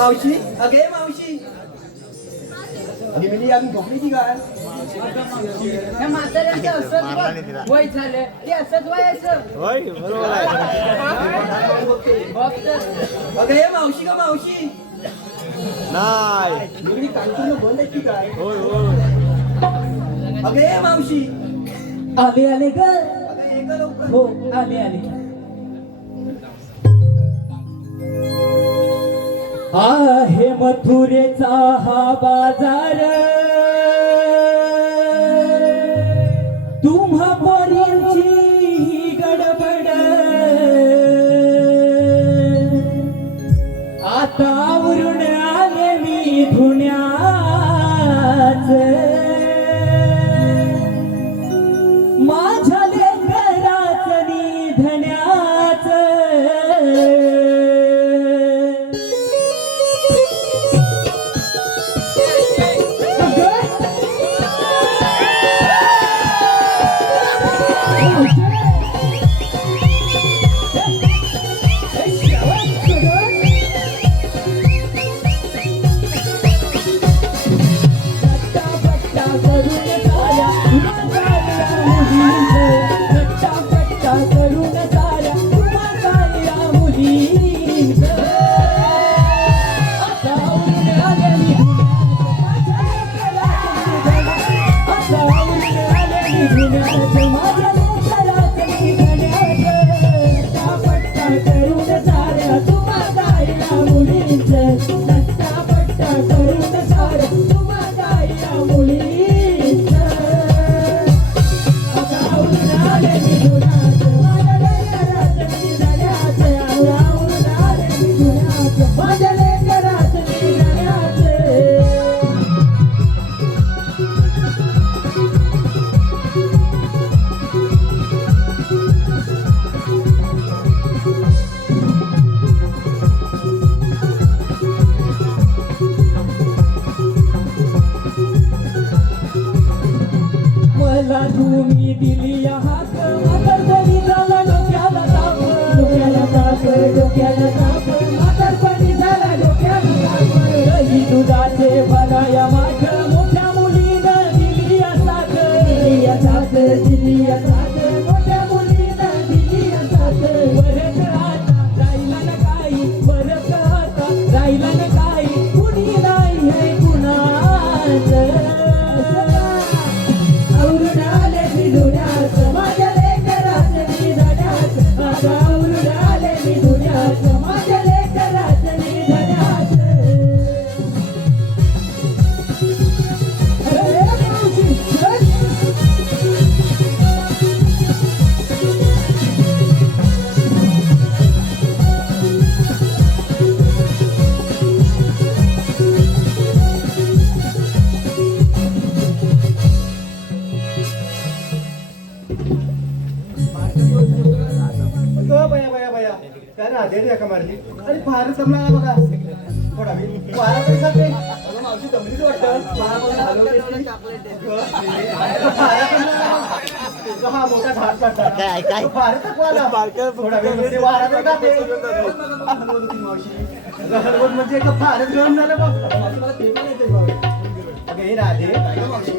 मावशी अगे मावशी आणि मी अजून झोपली की काय त्या म्हाताऱ्यांचं असंच वय झालं ते असंच वयाचं होय बरोबर आहे. अगे मावशी का मावशी नाही निगडी कांपूर्ण बंद आहे की काय होय होय अगे मावशी आले आले ग अगं ये ग लवकर हो आले आले आहे मथुरेचा हा बाजार तुम्हा पोरींची ही गडबड आता आवरून आले मी धुण्याच माझ्या लेकराच निधण्याच मला तुम्ही दिली हाक म्हातार तरी झाला डोक्याला ताप डोक्याला ताप डोक्याला ताप म्हातार तरी झाला डोक्याला ताप रही दुधाचे भराया माठ मोठ्या मुलीनं दिली साथ दिली साथ दिली साथ मोठ्या मुलीनं दिली साथ वरच आता राहिला ना काही वरच आता राहिला ना काही कुणी नाही है कुणाचं का मारली आणि फार जमला बघा थोडा मी वारा तरी खाते मावशी जमलीच वाटतं हा मोठा झाड काढता फार थकवाला थोडा वेळ वारा तरी खाते मावशी म्हणजे एका फारच गरम झालं बघ मला ते पण येते बघ अगं हे राधे मावशी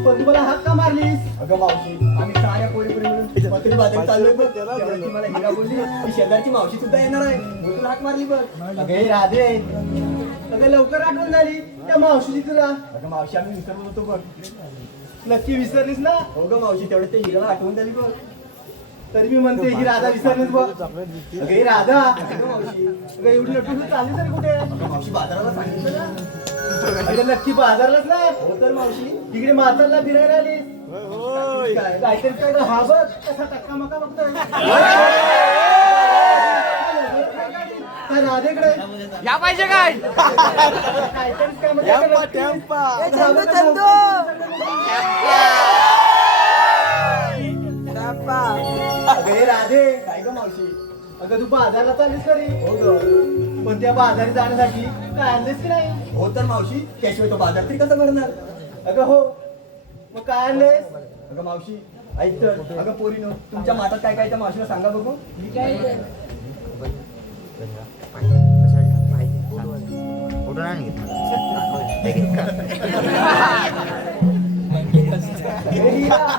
पण तुम्हाला हाक का मारलीस अगं मावशी आम्ही साऱ्या पोरी मिळून पत्री बाजार चाललोय बघ तेव्हा मला हिरा बोलली की शेजारची मावशी सुद्धा येणार आहे म्हणून तुला हाक मारली बघ अगं हे राधे अगं लवकर आठवण झाली त्या मावशीची तुला अगं मावशी आम्ही विसरलो होतो बघ नक्की विसरलीस ना हो ग मावशी तेवढे ते हिराला आठवण झाली बघ तरी मी म्हणते ही राधा विसरलीस बघ अगं हे राधा मावशी अगं एवढी नटून चालली तरी कुठे मावशी बाजाराला सांगितलं ना अगं नक्की बाजारलाच ना हो तर मावशी तिकडे म्हातारला फिरायला आलीस काहीतरी काय हा बघ कसा टक्का मका बघतोय राधेकडे या पाहिजे काय राधे काय ग मावशी अगं तू बाजारला चाललीस खरी हो ग पण त्या बाजारी जाण्यासाठी काय आणलेस की नाही हो तर मावशी त्याशिवाय तो बाजार तरी कसा भरणार अगं हो मग काय आणलेस अगं मावशी ऐक तर अगं पोरीनो तुमच्या मातात काय काय त्या मावशीला सांगा बघू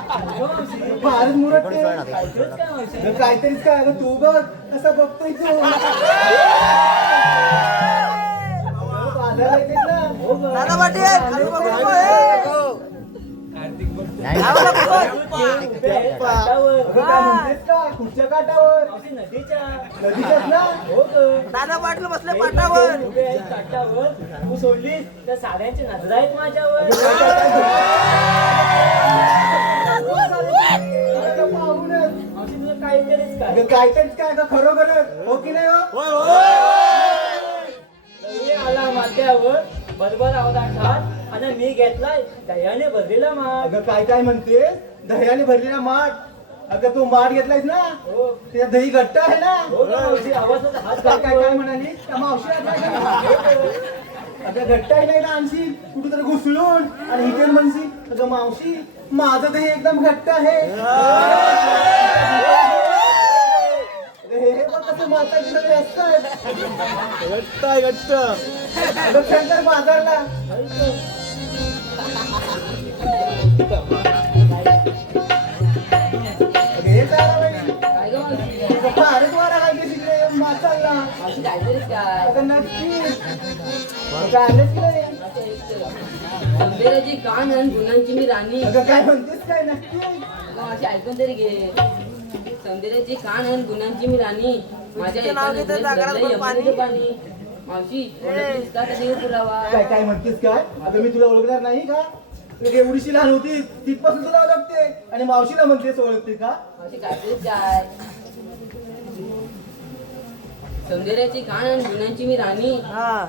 भारत मुरटते काहीतरीच काय मावशी काहीतरीच काय अगं तू बघ कसा बघतोय तू बाजारला येतेस ना हो गं. दादा पाटील खाली बघू नको, हे. उभे आहेत काठावर. अगं काय म्हणतेस का कुठच्या काठावर मावशी नदीच्या नदीच्याच ना हो गं. दादा पाटील बसले पाटावर उभे आहेत काठावर. तू सोडलीस तर साड्यांची नजर आहेत माझ्यावर अगं पाहूनच. मावशी तुझं काहीतरीच काय अगं काहीतरीच काय अगं खरोखर हो की नाही हो लवली आला माथ्यावर बरोबर आवडा ठात आणि मी घेतलाय दह्याने भरलेला माग अगं काय काय म्हणते दह्याने भरलेला माठ अगं तू माठ घेतलायस ना हो ते दही घट्ट आहे ना हो गं मावशी आवाजाचा हात काय काय काय काढतोय. म्हणाली त्या मावशी आहेत ना? अगं घट्ट आहे नाही ना आणशी कुठेतरी घुसळून आणि इथे म्हणशी अगं मावशी माझं दही एकदम घट्ट आहे हे बघ कसं माताची सगळे असतात घट्ट आहे, घट्ट अगं शंकर बाजारला अगं हे चारा बाई काय गं मावशी? पप्पा अरे तुम्हाला काय ते शिकले माताला मावशी काहीतरीच काय? अगं नक्की काय आणलंच की नाही अंधेराची कान आणि गुणांची मी राणी. अगं काय म्हणतेस काय नक्की अगं मावशी ऐकून तरी घे. सौंदर्याची कान आणि गुणांची मी राणी. माझ्या तुझं नाव एका घेतं नजरेत जागरात भरलंय पण यमुनेचं पाणी. मावशी ओळखलीस का तर देव पुरावा. काय काय म्हणतेस काय अगं मी तुला ओळखणार नाही का तू एवढीशी लहान होती तिथपासून तुला ओळखते आणि मावशीला म्हणतेस ओळखते का मावशी काहीतरीच काय? सौंदर्याची कान आणि गुणांची मी राणी. हा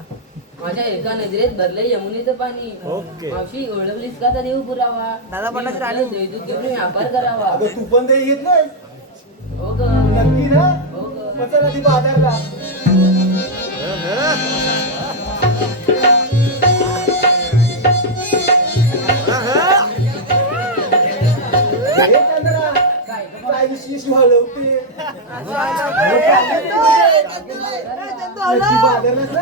माझ्या एका नजरेत भरलंय यमुनेचं पाणी. ओके. मावशी ओळखलीस का तर देव पुरावा. दादा पाटलाची राणी. देवदूत घेऊन मी व्यापार करावा. अगं तू पण दही घेत नाही हो ग नक्की ना हो ग. मग चला ती बाजारला हे चंद्रा काय काय विशेष हलवते नक्की बाजारलाच ना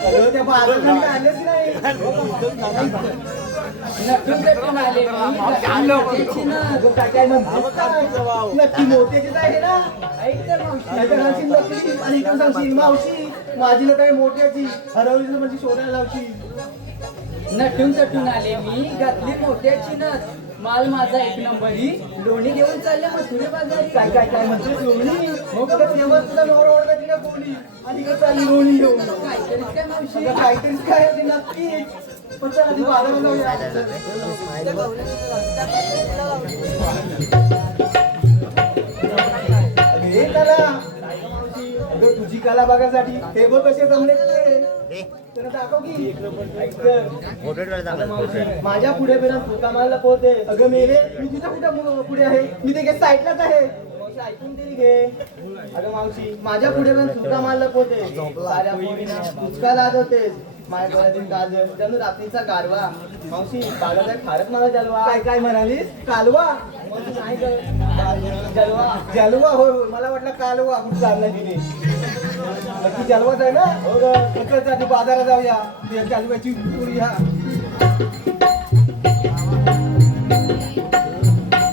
अगं त्या बाजारला मी आलेच नाही नटून नटून आले मी. अगं काय काय म्हणतेस काय? नक्की मोत्याचीच आहे ना ऐक तर मावशी नाहीतर सांगशील नक्की आणि इकडून सांगशील मावशी माझी ना काही मोठ्याची हरवली म्हणजे शोधायला लावशील नटून तटून आले मी घातली मोठ्याची नथ माल माझा एक नंबरी लोणी घेऊन चालले मथुरे बाजारी काय काय काय म्हणतेस लोणी मग बघा तेव्हा तुला नवरा ओळखायची का कोणी आणि इकडे चालली लोणी घेऊन काहीतरीच काय मावशी अगं काहीतरीच काय आहे ते नक्कीच पण चला ती बाजारात जाऊया अगं हे कला अगं तुझी कला बघायसाठी हे बघ कसे जमले ते तर दाखव की ऐक तर. माझ्या पुढे बिना तू कामाला पोहते अगं मेले मी तुझ्या कुठे पुढे आहे मी ते साईडलाच आहे मावशी, ऐकून तरी घे अगं मावशी माझ्या पुढे पण तू कामाला पोहते साऱ्या पोरींना तुझका लाजवतेस माझ्या डोळ्यातील काजळ जणू रात्रीचा कारवा मावशी बागाचा खारच मला जलवा काय काय म्हणालीस कालवा मावशी, नाही गं. जलवा जलवा होय होय मला वाटलं कालवा कुठं चालला तिने नक्की जलवाच आहे ना हो ग बाजारात जाऊया ते जलव्याची पुरी हा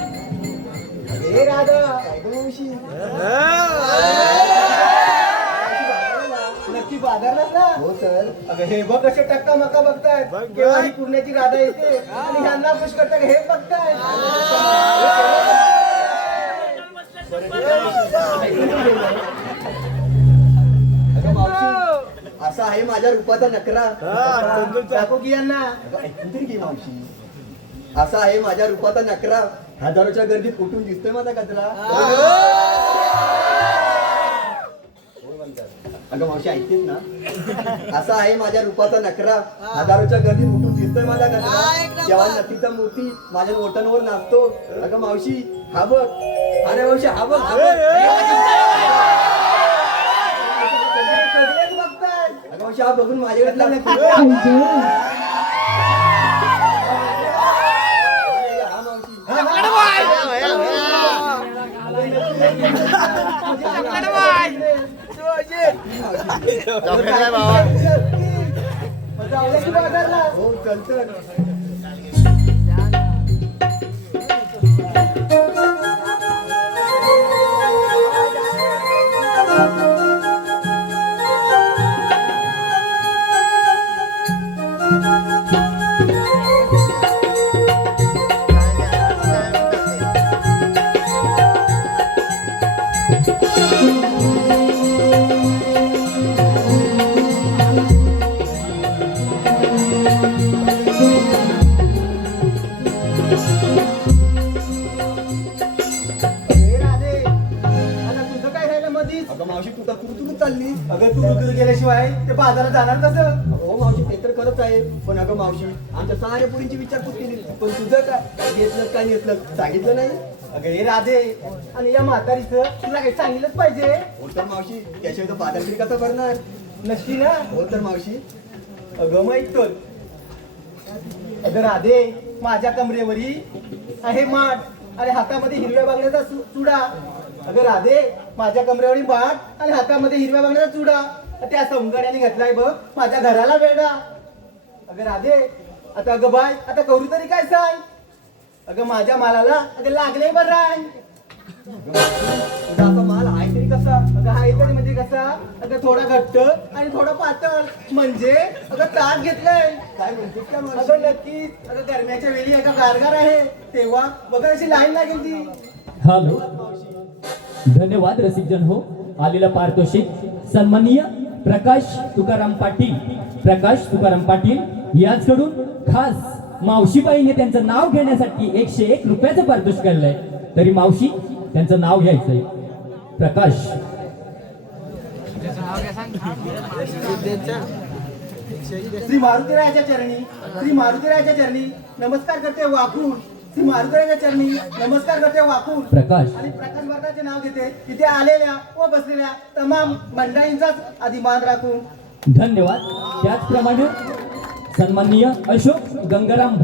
हे राधा काय गं मावशी नक्की बाजारलाच ना हो सर अगं हे बघ कसे टक्का मका बघतायत केव्हा ही पुण्याची राधा येते आणि ह्यांना खुश करता हे बघताय अगं मावशी असा आहे माझ्या रूपाचा नकरा दाखव की यांना अगं ऐकून तरी घे मावशी असा आहे माझ्या रूपाचा नकरा हजारोच्या गर्दीत कुठून दिसतोय माझा कचरा अगं मावशी ऐकतेस ना असा आहे माझ्या रूपाचा नकरा हजारोच्या गर्दीत उठून दिसतोय माझा कचरा जेव्हा नथीचा मोती माझ्या ओठांवर नाचतो अगं मावशी हा बघ अरे मावशी हा बघ सगळेच बघताय अगं मावशी हा बघून माझ्याकडे हा मावशी जाऊया की बाजारला हो चल अगं मावशी तू तर कुठून चालली? अगं तू रुजू गेल्याशिवाय ते बाजारात जाणार कसं हो मावशी ते तर करत आहे, पण अगं मावशी आमच्या साऱ्या पुरींची विचारपूस केली, पण तुझं काय घेतलं काय घेतलं सांगितलं नाही. अगं हे राधे आणि या म्हातारीचं तुला काही सांगितलंच पाहिजे हो तर मावशी त्याशिवाय तर बाजारगिरी कसं करणार? नक्की ना हो तर मावशी. अगं माहित तर अगं राधे माझ्या कमरेवरी आहे माठ आणि हातामध्ये हिरव्या बांगड्याचा चुडा. अगं राधे माझ्या कमरेवरी माठ आणि हातामध्ये हिरव्या बांगड्याचा चुडा त्या सौंगाड्याने घेतलाय बघ माझ्या घराला वेडा. अगं राधे आता अगं बाय आता करू तरी काय सांग. अगं माझ्या मालाला अगं लागले बरं राय. तुझा असा माल आहे तरी कसा? अगं हाय तरी म्हणजे कसा अगं थोडा घट्ट आणि थोडा पातळ म्हणजे अगं ताट घेतलंय. काय म्हणतेस काय मावशी? अगं नक्कीच अगं गरम्याच्या वेळी एका गारगार आहे तेव्हा बघा अशी लाईन लागेल ती. हॅलो, धन्यवाद रसिकजन हो. आलेला पारितोषिक सन्माननीय प्रकाश तुकाराम पाटील याचकडून खास मावशीबाईने त्यांचं नाव घेण्यासाठी 101 रुपयाचं पारितोषिक काढलंय. तरी मावशी त्यांचं नाव घ्यायचंय. प्रकाश. श्री मारुतीरायाच्या चरणी नमस्कार करते वाकून. श्री मारुतीरायाच्या चरणी नमस्कार करते वाकून. प्रकाश. आणि प्रकाश वर्गाचे नाव घेते इथे आलेल्या व बसलेल्या तमाम मंडळींचाच अधिमान राखून. धन्यवाद. त्याचप्रमाणे सन्माननीय अशोक गंगाराम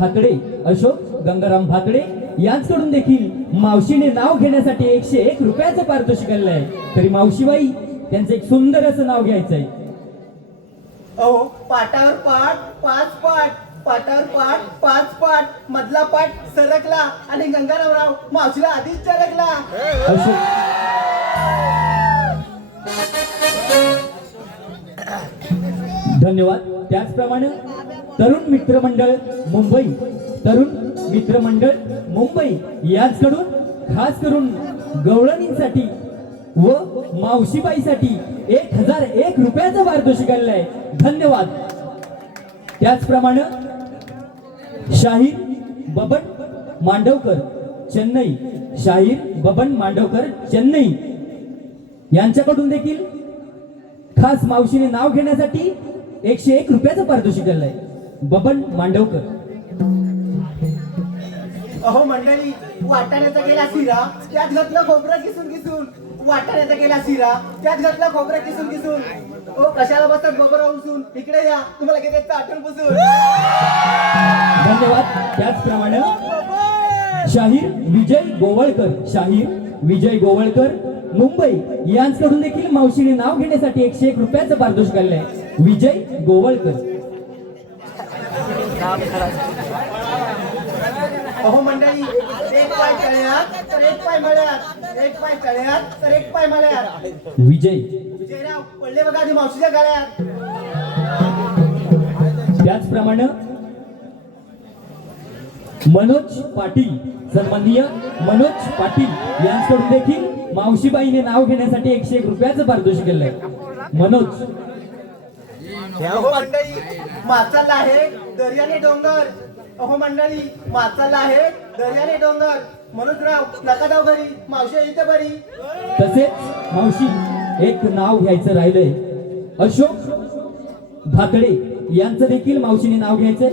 भाकडे यांच्याकडून देखील मावशीने नाव घेण्यासाठी 101 रुपयाचं पारितोषिक आलेलं आहे. तरी मावशीबाई त्यांचं एक सुंदर असं नाव घ्यायचंय. अहो पाटावर पाट 5 पाट, पाटावर पाट 5 पाट, मधला पाट सरकला आणि गंगारामराव मावशीला आधीच चरकला. धन्यवाद. त्याचप्रमाणे तरुण मित्र मंडळ मुंबई याचकडून खास करून गवळणींसाठी व मावशीबाईसाठी 1001 रुपयाचं पारितोषिक आलेलं आहे. धन्यवाद. त्याचप्रमाणे शाहीर बबन मांडवकर चेन्नई यांच्याकडून देखील खास मावशीने नाव घेण्यासाठी 101 रुपयाचं पारितोषिक आलेलं आहे. बबन मांडवकर. अहो मंडळी वाटाण्याचा गेला शिरा त्यात घातलं खोबरं किसून वाटाण्याचा गेला शिरा त्यात घातलं खोबरं किसून ओ कशाला बसतात बरोबर उसून इकडे या तुम्हाला घेते चाटून पुसून. धन्यवाद. त्याचप्रमाणे शाहीर विजय गोवळकर मुंबई यांच्याकडून देखील मावशीने नाव घेण्यासाठी 101 रुपयाचं पारितोषिक आलेलं आहे. विजय गोवळकर. अहो मंडळी एक पाय तळ्यात तर एक पाय मळ्यात, एक पाय तळ्यात तर एक पाय मळ्यात. विजयराव पडले बघा आधी मावशीच्या गाड्यात. त्याचप्रमाणे सन्माननीय मनोज पाटील यांच्याकडून देखील मावशीबाईने नाव घेण्यासाठी 101 रुपयाचं पारितोषिक केलंय. मनोज. अहो मंडळी माचाला आहे दर्याने डोंगर. अहो मंडळी माचाला आहे दर्याने डोंगर. मनोजराव नका जाऊ घरी मावशी इथे बरी. तसेच मावशी एक नाव घ्यायचं राहिलंय. अशोक भाकडे यांचं देखील मावशीने नाव घ्यायचंय.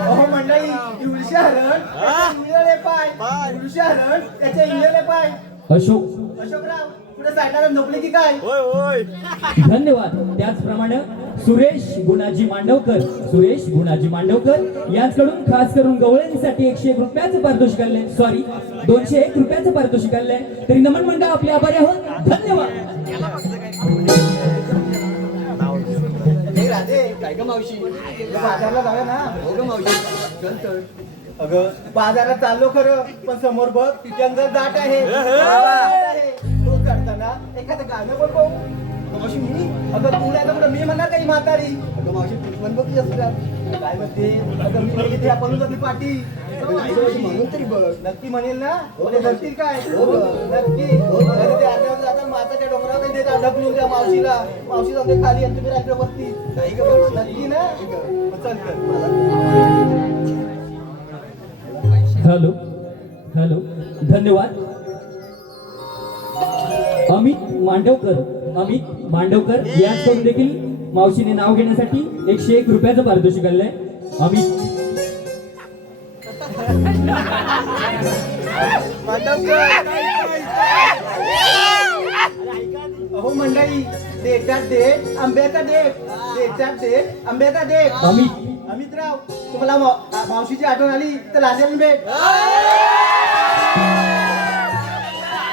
अहो मंडळी उलशा हरण त्याचे इंगळे पाय. अशोकराव पुढे साईडला झोपले की काय. धन्यवाद. त्याचप्रमाणे सुरेश गुणाजी मांडवकर यांच्याकडून खास करून गवळणीसाठी 101 रुपयाचं पारितोषिक आलंय. सॉरी, 201 रुपयाचं पारितोषिक आलंय. तरी नमन मंडळ आपले आभारी आहोत. धन्यवाद. हे राधे, काय ग मावशी? बाजारला जाऊया ना. हो ग मावशी, चल तर. अगं बाजारात चाललो खरं, पण समोर बघ जंगल दाट आहे. तो चढताना एखादं गाणं पण पाहू. मावशी मी अगं तू नाही तर मी म्हणणार काही म्हातारी. अगं मावशी पण बघ असतात काय म्हणते? अगं मी लगेच या पळून जाते पाठी. म्हणून तरी बघ. नक्की म्हणेल ना? म्हणजे धरतील काय? हो ग. नक्की. अरे ते अर्ध्यावर जातात माताच्या डोंगरावर काही देतात ढकलून त्या मावशीला. मावशी जाते खाली आणि तुम्ही रात्र वरती. नाही ग मावशी. नक्की ना? मग चल कर. हॅलो हॅलो, धन्यवाद. अमित मांडवकर यांच्याकडून देखील मावशीने नाव घेण्यासाठी 101 रुपयाचं पारितोषिक आलंय. अमित अहो मंडळी, देठात देठ आंब्याचा देठ, देठात देठ आंब्याचा देठ. अमितराव, तुम्हाला मावशीची आठवण आली तर लादेन भेट.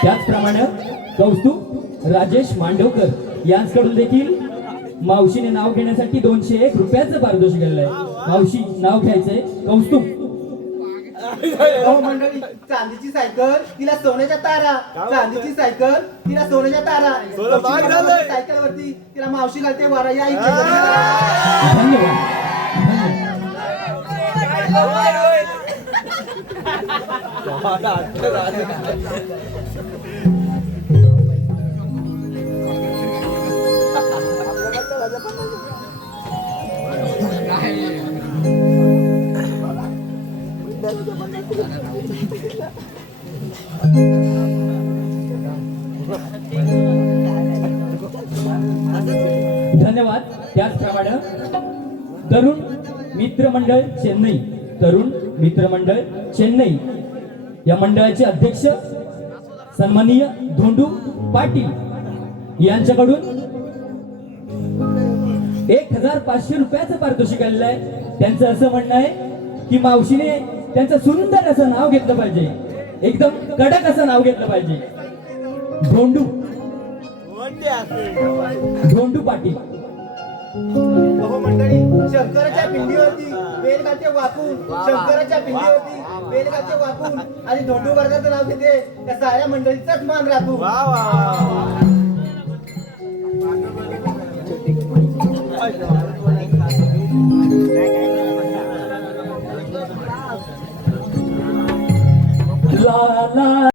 त्याचप्रमाणे कौस्तुभ राजेश मांडवकर यांच्याकडून देखील मावशीने नाव घेण्यासाठी 201 रुपयाचं पारितोषिक आलंय. मावशी नाव घ्यायचंय. कौस्तुभ. अहो मंडळी, चांदीची सायकल तिला सोन्याच्या तारा, चांदीची सायकल तिला सोन्याच्या तारा. सायकलवरती तिला मावशी घालते वारा. या इथे. धन्यवाद. धन्यवाद. त्याचप्रमाणे तरुण मित्रमंडळ चेन्नई या मंडळाचे अध्यक्ष सन्माननीय धोंडू पाटील यांच्याकडून 1500 रुपयाचं पारितोषिक आलेलं आहे. त्यांचं असं म्हणणं आहे की मावशीने त्यांचं सुंदर असं नाव घेतलं पाहिजे, एकदम कडक असं नाव घेतलं पाहिजे. धोंडू पाटील. अहो मंडळी, शंकराच्या पिंडीवरती बेलगाचे वाकून, शंकराच्या पिंडीवरती बेलगाचे वाकून आणि धोंडू वर्गाचं नाव घेते. त्या साऱ्या मंडळीचाच मान राखू. ला ला